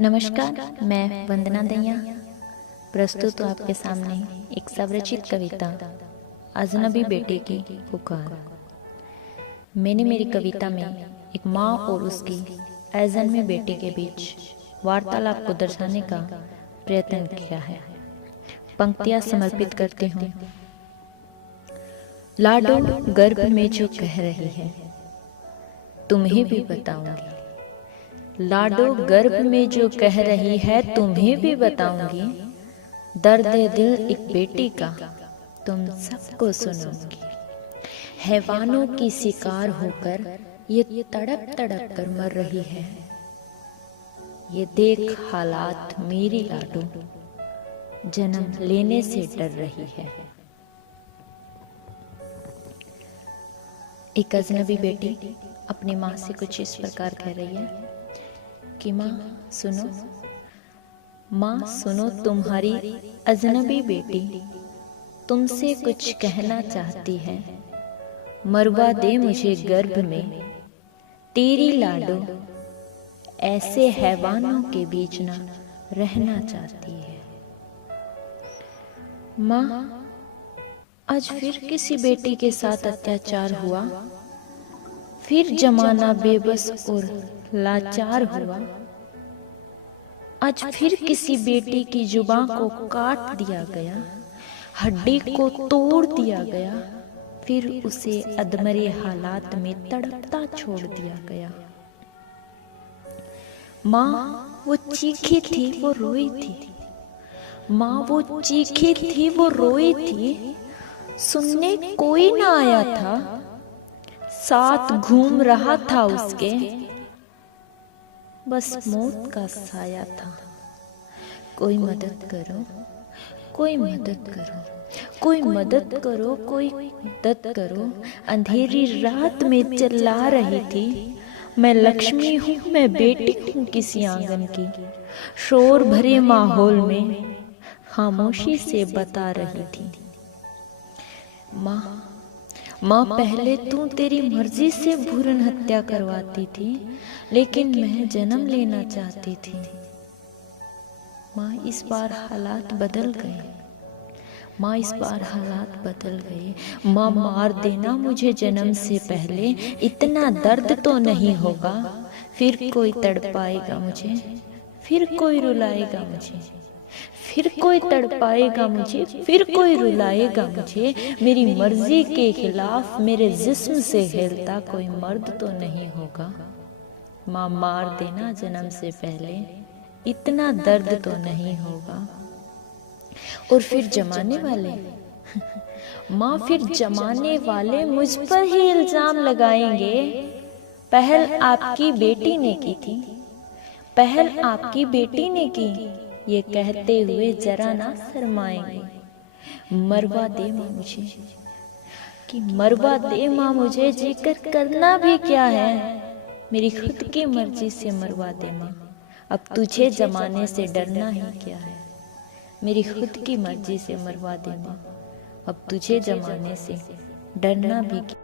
नमस्कार, मैं वंदना दैया प्रस्तुत हूँ आपके सामने एक स्वरचित कविता अजनबी बेटे की पुकार। मैंने मेरी कविता में एक माँ और उसकी अजनबी बेटे के बीच वार्तालाप को दर्शाने का प्रयत्न किया है। पंक्तियाँ समर्पित करती हूँ। लाडो गर्भ में जो कह रही है तुम्हें भी बताऊंगी। लाडो गर्भ में जो कह रही है तुम्हें भी बताऊंगी। दर्द दिल एक बेटी का तुम सबको सुनाऊंगी। हैवानों की शिकार होकर ये तड़प तड़प कर मर रही है। ये देख हालात मेरी लाडो जन्म लेने से डर रही है। एक अजनबी बेटी अपनी माँ से कुछ इस प्रकार कह रही है कि माँ सुनो तुम्हारी अजनबी बेटी तुमसे कुछ कहना चाहती है। मरवा दे मुझे गर्भ में तेरी लाडो ऐसे हैवानों के बीच ना रहना चाहती है। माँ, आज फिर किसी बेटी के साथ अत्याचार हुआ। फिर जमाना बेबस और लाचार हुआ। आज फिर किसी बेटी की जुबान को काट दिया गया, हड्डी को तोड़ दिया गया, फिर उसे अधमरे हालात में तड़पता छोड़ दिया गया। माँ वो चीखी थी, वो रोई थी। माँ वो चीखी थी, वो रोई थी। सुनने कोई ना आया था, साथ घूम रहा था उसके, बस मौत का साया था। कोई मदद करो, कोई मदद करो, कोई मदद करो, कोई मदद करो। अंधेरी रात में चिल्ला रही थी, मैं लक्ष्मी हूँ, मैं बेटी हूँ किसी आंगन की। शोर भरे माहौल में खामोशी से बता रही थी। माँ पहले तू तेरी मर्जी से भ्रूण हत्या करवाती थी, लेकिन मैं जन्म लेना चाहती थी। माँ इस बार हालात बदल गए। माँ इस बार हालात बदल गए। माँ मार देना मुझे जन्म से पहले, इतना दर्द तो नहीं होगा। फिर कोई तड़पाएगा मुझे, फिर कोई रुलाएगा मुझे, फिर कोई तड़पाएगा मुझे, फिर कोई रुलाएगा मुझे। मेरी मर्जी के खिलाफ मेरे जिस्म से हिलता कोई मर्द तो नहीं होगा। माँ मार देना जन्म से पहले, इतना दर्द तो नहीं होगा। और फिर जमाने वाले माँ फिर जमाने वाले मुझ पर ही इल्जाम लगाएंगे। पहल आपकी बेटी ने की थी, पहल आपकी बेटी ने की, ये कहते हुए जरा ना शर्माएंगे। मरवा दे माँ मुझे, कि मरवा दे माँ मुझे, जीकर करना भी क्या है। मेरी खुद की मर्जी से मरवा दे माँ, अब तुझे जमाने से डरना ही क्या है। मेरी खुद की मर्जी से मरवा दे माँ, अब तुझे जमाने से डरना भी क्या।